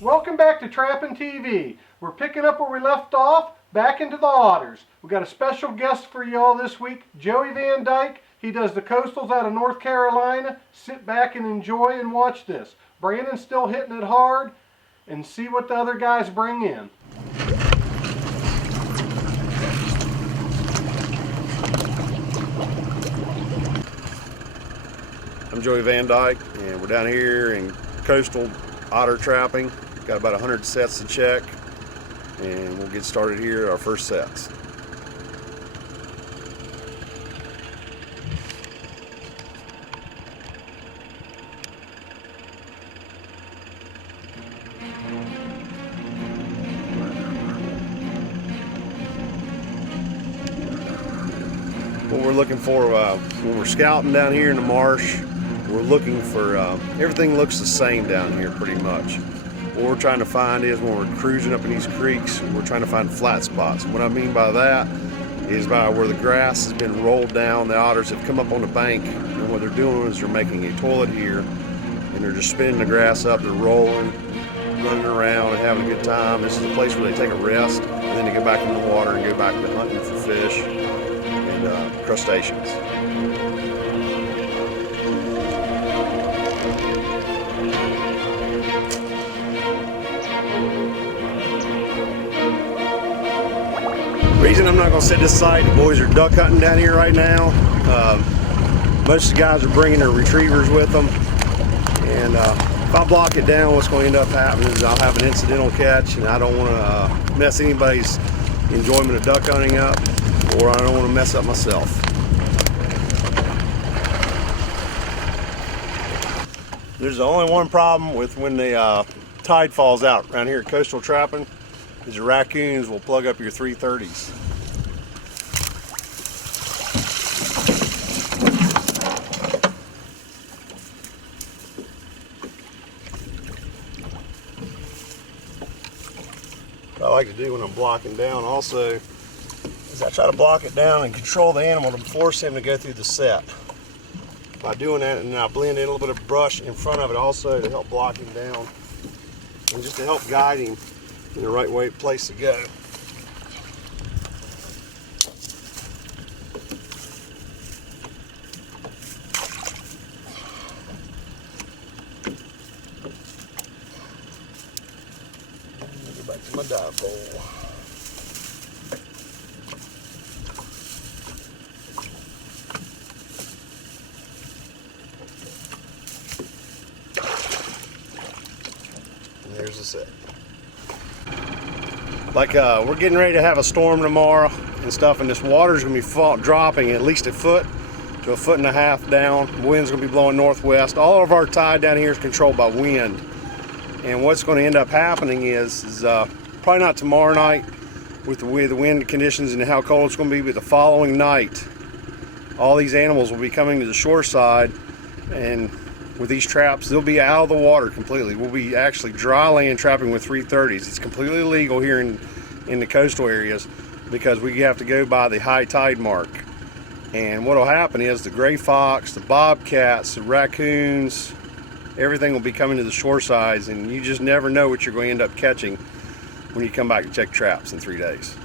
Welcome back to Trapping TV. We're picking up where we left off, back into the otters. We got a special guest for y'all this week, Joey Van Dyke. He does the coastals out of North Carolina. Sit back and enjoy and watch this. Brandon's still hitting it hard, and see what the other guys bring in. I'm Joey Van Dyke, and we're down here in coastal otter trapping. Got about 100 sets to check, and we'll get started here at our first sets. What we're looking for when we're scouting down here in the marsh, we're looking for, everything looks the same down here pretty much. What we're trying to find is when we're cruising up in these creeks, we're trying to find flat spots. And what I mean by that is by where the grass has been rolled down, the otters have come up on the bank, and what they're doing is they're making a toilet here, and they're just spinning the grass up, they're rolling, running around and having a good time. This is a place where they take a rest, and then they go back in the water and go back to hunting for fish and crustaceans. The reason I'm not going to set this site, the boys are duck hunting down here right now. Most of the guys are bringing their retrievers with them, and if I block it down, what's going to end up happening is I'll have an incidental catch, and I don't want to mess anybody's enjoyment of duck hunting up, or I don't want to mess up myself. There's only one problem with when the tide falls out around here at coastal trapping, is the raccoons will plug up your 330s. What I like to do when I'm blocking down also is I try to block it down and control the animal to force him to go through the set. By doing that, and I blend in a little bit of brush in front of it also to help block him down and just to help guide him in the right place to go. Go back to my dive bowl. And there's the set. Like we're getting ready to have a storm tomorrow and stuff, and this water's gonna be dropping at least a foot to a foot and a half down. The wind's gonna be blowing northwest. All of our tide down here is controlled by wind, and what's going to end up happening is probably not tomorrow night with the way the wind conditions and how cold it's going to be, but the following night all these animals will be coming to the shore side, and with these traps they'll be out of the water completely. We'll be actually dry land trapping with 330s. It's completely legal here in the coastal areas because we have to go by the high tide mark. And what will happen is the gray fox, the bobcats, the raccoons, everything will be coming to the shore sides, and you just never know what you're going to end up catching when you come back to check traps in 3 days.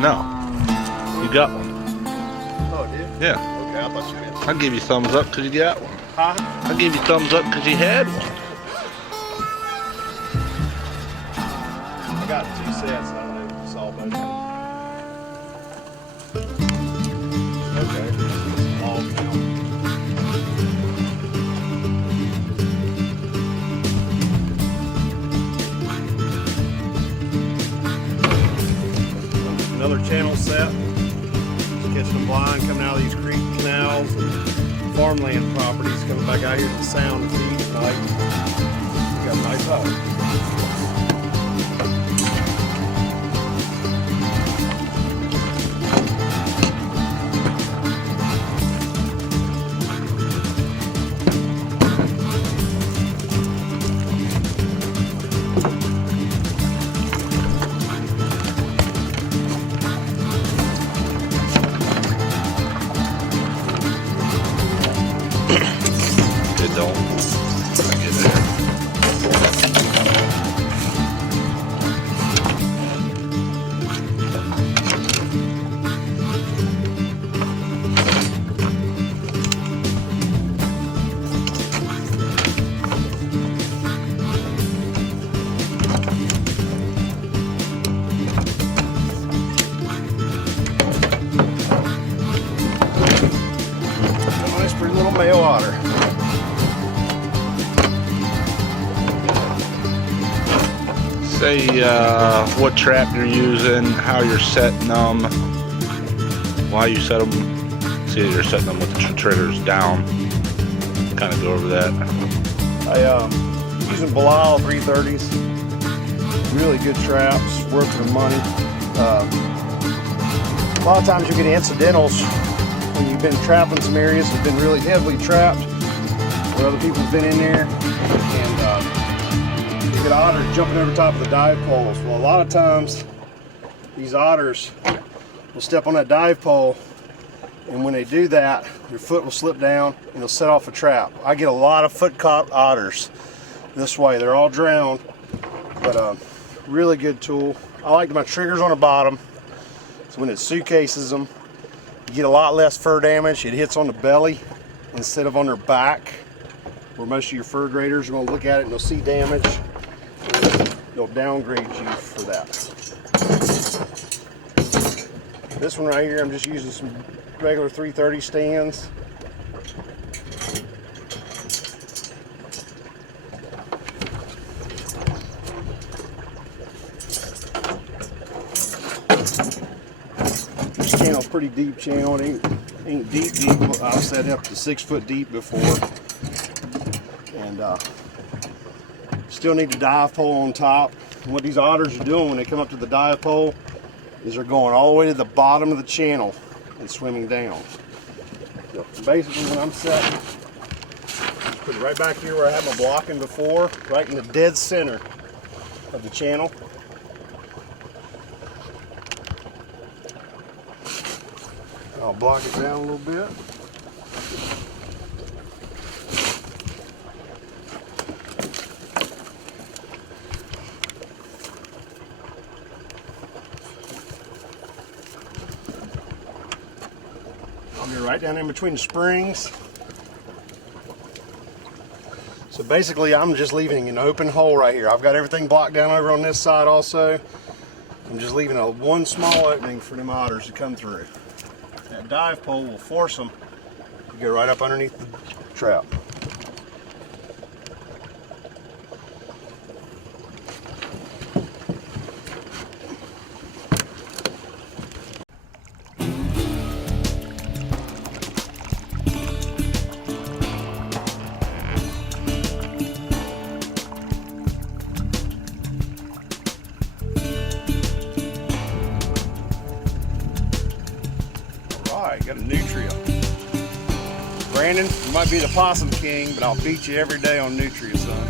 No. You got one. Oh, it did? Yeah. Okay, I thought you meant. I'll give you thumbs up because you got one. Huh? I'll give you thumbs up because you had one. I got 2 sets. I don't know if you saw both of them. Okay. All count. Another channel set. Just catching them blind, coming out of these creek canals and farmland properties, coming back out here to the sound and feed at night. We got a nice hut. Say what trap you're using, how you're setting them, why you set them. See that you're setting them with the triggers down. Kind of go over that. Using Belial 330s. Really good traps, worth their money. A lot of times you get incidentals when you've been trapping some areas that have been really heavily trapped, where other people have been in there, and you get otters jumping over top of the dive poles. Well, a lot of times these otters will step on that dive pole, and when they do that, their foot will slip down and they'll set off a trap. I get a lot of foot caught otters this way. They're all drowned, but really good tool. I like my triggers on the bottom, so when it suitcases them, you get a lot less fur damage. It hits on the belly instead of on their back, where most of your fur graders are going to look at it and they'll see damage. They'll downgrade you for that. This one right here, I'm just using some regular 330 stands. This channel's pretty deep channel. It ain't deep. I've set it up to 6 foot deep before, and still need the dive pole on top. And what these otters are doing when they come up to the dive pole is they're going all the way to the bottom of the channel and swimming down. So basically, when I'm setting, just put it right back here where I had my blocking before, right in the dead center of the channel. I'll block it down a little bit. I'll be right down in between the springs. So basically, I'm just leaving an open hole right here. I've got everything blocked down over on this side also. I'm just leaving one small opening for them otters to come through. That dive pole will force them to go right up underneath the trap. Alright, got a nutria. Brandon, you might be the possum king, but I'll beat you every day on nutria, son.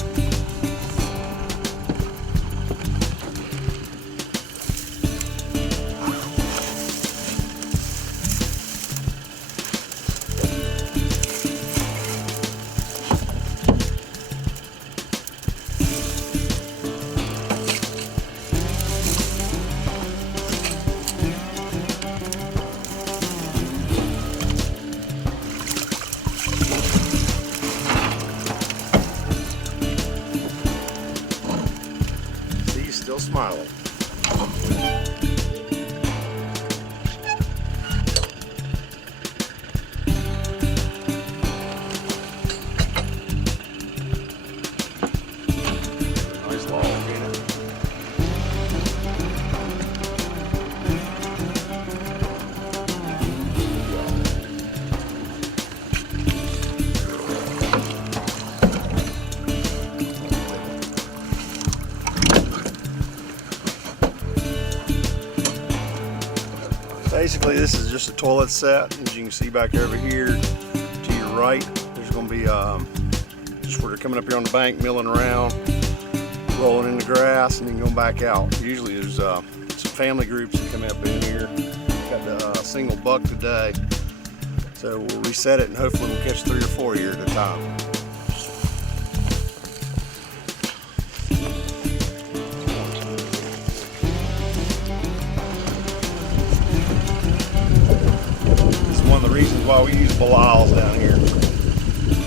Still smiling. Nice log, ain't it? Basically, this is just a toilet set. As you can see back over here to your right, there's going to be just where they're coming up here on the bank, milling around, rolling in the grass, and then going back out. Usually there's some family groups that come up in here. Got a single buck today, so we'll reset it and hopefully we'll catch 3 or 4 here at a time. One of the reasons why we use Belials down here.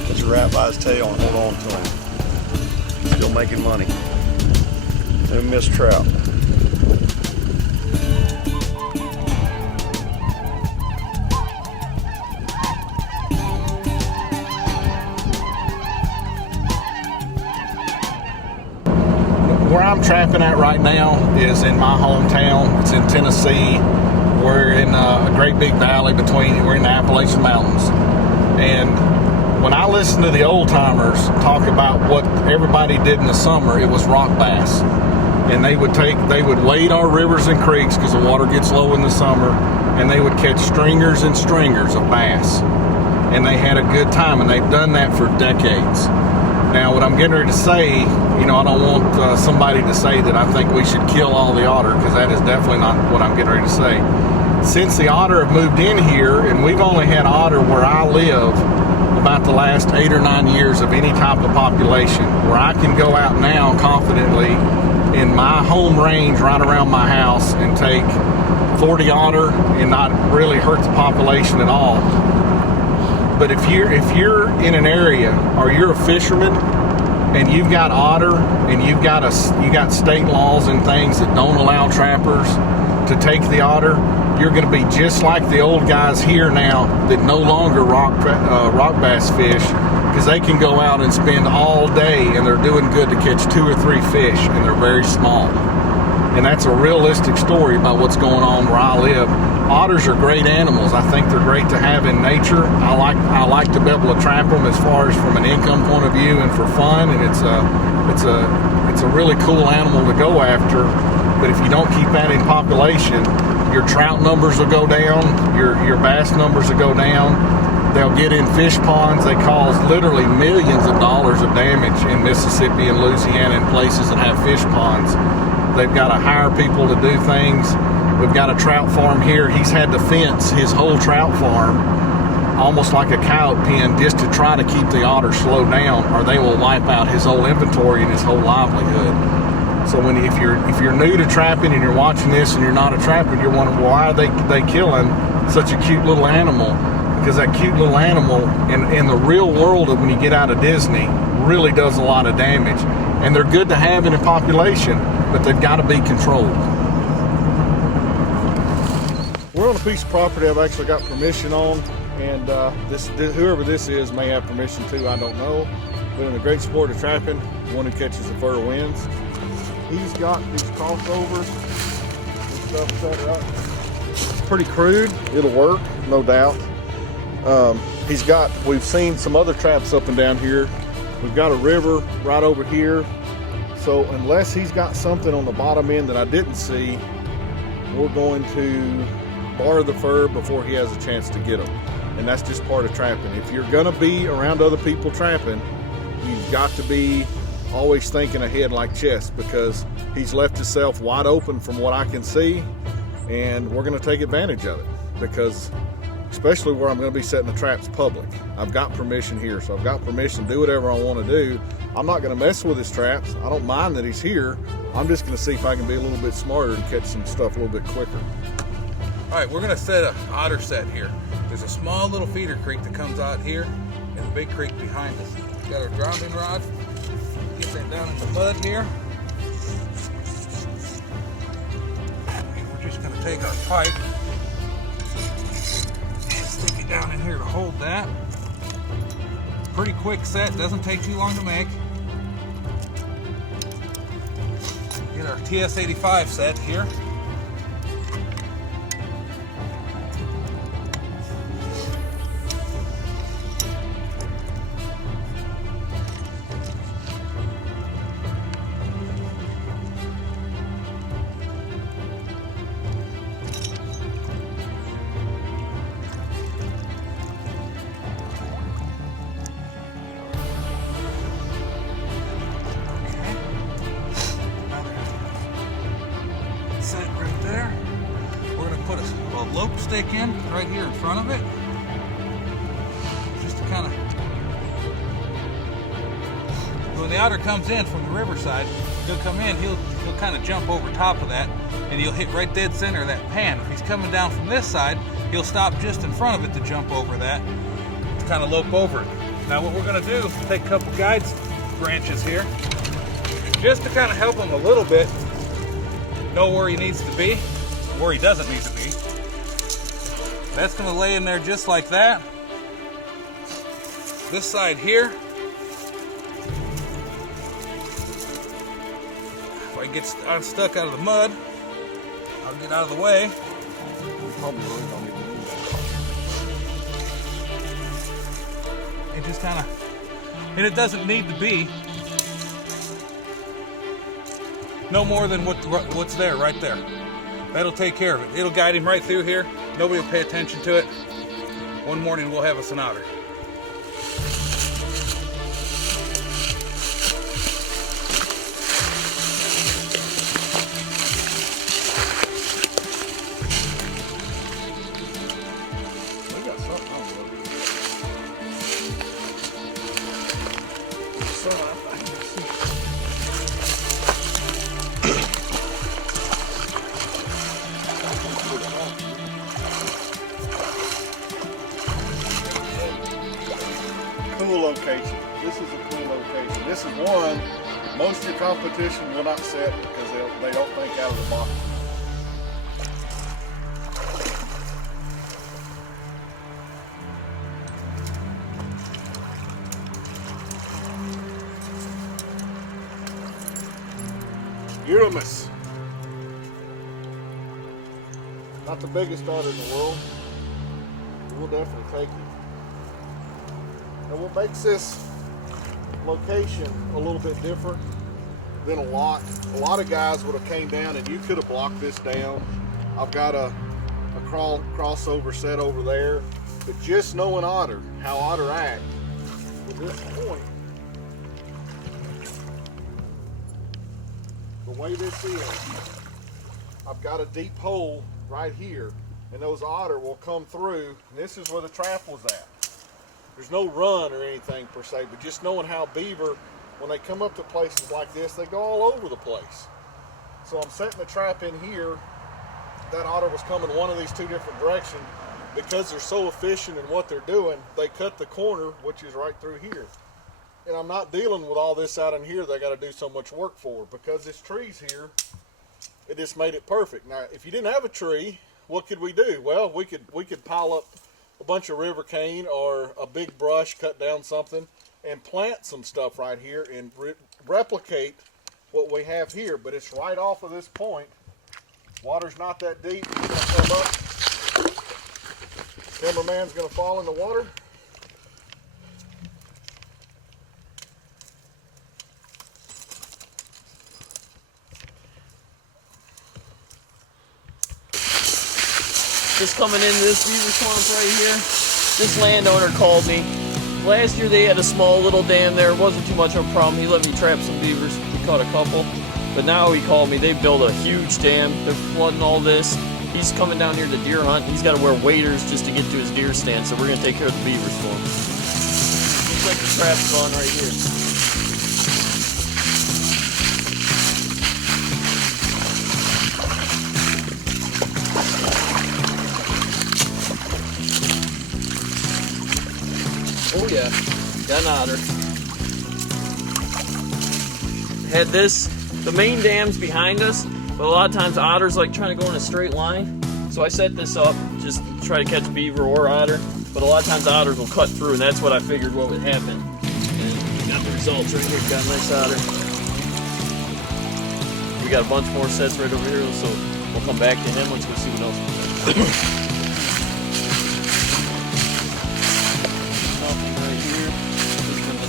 Get your rat by his tail and hold on to him. Still making money. No missed trout. where I'm trapping at right now is in my hometown. It's in Tennessee. We're in a great big valley we're in the Appalachian Mountains. And when I listen to the old timers talk about what everybody did in the summer, it was rock bass. And they would wade our rivers and creeks because the water gets low in the summer, and they would catch stringers and stringers of bass. And they had a good time, and they've done that for decades. Now, what I'm getting ready to say, you know, I don't want somebody to say that I think we should kill all the otter, because that is definitely not what I'm getting ready to say. Since the otter have moved in here, and we've only had otter where I live about the last 8 or 9 years of any type of population, where I can go out now confidently in my home range right around my house and take 40 otter and not really hurt the population at all. But if you're in an area, or you're a fisherman and you've got otter, and you got state laws and things that don't allow trappers to take the otter, you're going to be just like the old guys here now that no longer rock bass fish, because they can go out and spend all day and they're doing good to catch 2 or 3 fish, and they're very small. And that's a realistic story about what's going on where I live. Otters are great animals. I think they're great to have in nature. I like to be able to trap them as far as from an income point of view and for fun, and it's a really cool animal to go after. But if you don't keep adding population, your trout numbers will go down, your bass numbers will go down. They'll get in fish ponds. They cause literally millions of dollars of damage in Mississippi and Louisiana and places that have fish ponds. They've got to hire people to do things. We've got a trout farm here. He's had to fence his whole trout farm almost like a coyote pen just to try to keep the otter slowed down, or they will wipe out his whole inventory and his whole livelihood. So if you're new to trapping and you're watching this and you're not a trapper, you're wondering, well, why are they killing such a cute little animal? Because that cute little animal in the real world of when you get out of Disney really does a lot of damage. And they're good to have in a population, but they've got to be controlled. We're on a piece of property I've actually got permission on, and whoever this is may have permission too, I don't know. But in the great sport of trapping, the one who catches the fur wins. He's got these crossovers and stuff set up. Pretty crude, it'll work, no doubt. We've seen some other traps up and down here. We've got a river right over here. So unless he's got something on the bottom end that I didn't see, we're going to bar the fur before he has a chance to get them. And that's just part of trapping. If you're gonna be around other people trapping, you've got to be always thinking ahead like chess, because he's left himself wide open from what I can see, and we're gonna take advantage of it, because especially where I'm going to be setting the traps public. I've got permission here, so I've got permission to do whatever I want to do. I'm not going to mess with his traps. I don't mind that he's here. I'm just going to see if I can be a little bit smarter and catch some stuff a little bit quicker. All right, we're going to set an otter set here. There's a small little feeder creek that comes out here and the big creek behind us. Got our grounding rod. Get that down in the mud here. We're just going to take our pipe, stick it down in here to hold that. Pretty quick set, doesn't take too long to make. Get our TS85 set here. Set right there. We're going to put a lope stick in right here in front of it, just to kind of, when the otter comes in from the riverside, he'll come in, he'll kind of jump over top of that, and he'll hit right dead center of that pan. If he's coming down from this side, he'll stop just in front of it to jump over that, to kind of lope over it. Now what we're going to do is take a couple guide branches here, just to kind of help him a little bit know where he needs to be, where he doesn't need to be. That's going to lay in there just like that. This side here, Before he gets unstuck out of the mud, I'll get out of the way. It just kind of, and it doesn't need to be no more than what's there, right there. That'll take care of it. It'll guide him right through here. Nobody will pay attention to it. One morning we'll have us an otter. Cool location. This is a cool location. This is one most of your competition will not set because they don't think out of the box. Uranus. Not the biggest otter in the world, but we'll definitely take you. And what makes this location a little bit different than a lot of guys would have came down and you could have blocked this down. I've got a crossover set over there, but just knowing Otter, how Otter act, at this point, the way this is, I've got a deep hole right here, and those otter will come through, and this is where the trap was at. There's no run or anything per se, but just knowing how beaver, when they come up to places like this, they go all over the place. So I'm setting the trap in here. That otter was coming one of these two different directions. Because they're so efficient in what they're doing, they cut the corner, which is right through here. And I'm not dealing with all this out in here they got to do so much work for. Because this tree's here, it just made it perfect. Now, if you didn't have a tree, what could we do? Well, we could pile up a bunch of river cane or a big brush, cut down something, and plant some stuff right here and replicate what we have here. But it's right off of this point. Water's not that deep. It's gonna come up. Timberman's gonna fall in the water. Just coming into this beaver swamp right here, this landowner called me. Last year they had a small little dam there. It wasn't too much of a problem. He let me trap some beavers. We caught a couple. But now he called me. They built a huge dam. They're flooding all this. He's coming down here to deer hunt. He's got to wear waders just to get to his deer stand. So we're going to take care of the beavers for him. Looks like the trap's gone right here. Oh yeah, got an otter. Had this, the main dam's behind us, but a lot of times otters like trying to go in a straight line. So I set this up just to try to catch beaver or otter, but a lot of times otters will cut through, and that's what I figured what would happen. And we got the results right here, got a nice otter. We got a bunch more sets right over here, so we'll come back to him. Let's go see what else.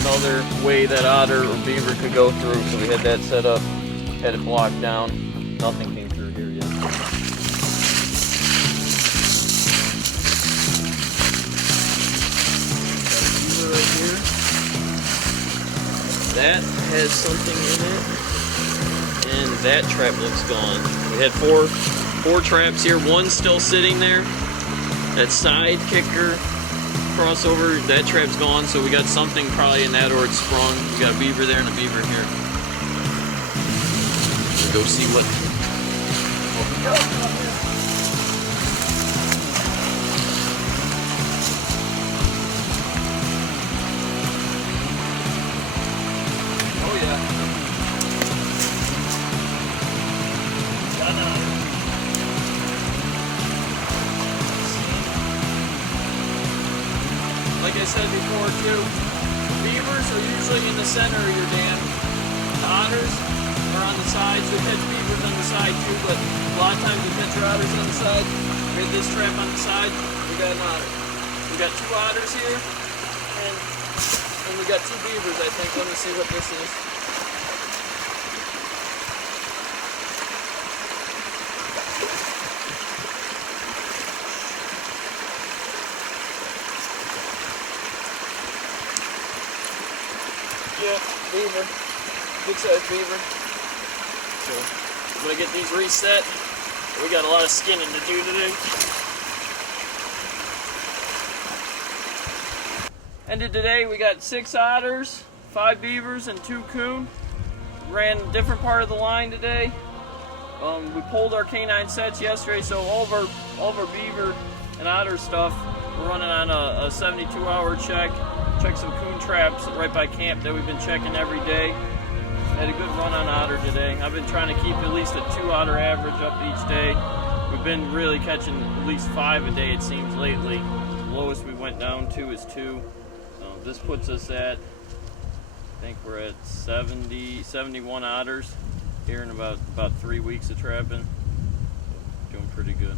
Another way that otter or beaver could go through, so we had that set up, had it blocked down. Nothing came through here yet. Got a beaver right here. That has something in it, and that trap looks gone. We had four traps here. One's still sitting there. That side kicker crossover, that trap's gone, so we got something probably in that or it's sprung. We got a beaver there and a beaver here. We'll go see what we got. Oh yeah. Got another. Like I said before too, beavers are usually in the center of your dam. The otters are on the sides. We catch beavers on the side too, but a lot of times we catch otters on the side. We had this trap on the side. We got an otter. We got 2 otters here, and we got 2 beavers, I think. Let me see what this is. Yeah, beaver. Good size beaver. So I'm gonna get these reset. We got a lot of skinning to do today. Ended today, we got 6 otters, 5 beavers, and 2 coon. Ran a different part of the line today. We pulled our canine sets yesterday, so all of our beaver and otter stuff, we're running on a 72-hour check. Check some coon traps right by camp that we've been checking every day. Had a good run on otter today. I've been trying to keep at least a 2 otter average up each day. We've been really catching at least 5 a day, it seems, lately. The lowest we went down to is 2. So this puts us at, I think we're at 71 otters here in about 3 weeks of trapping. So doing pretty good.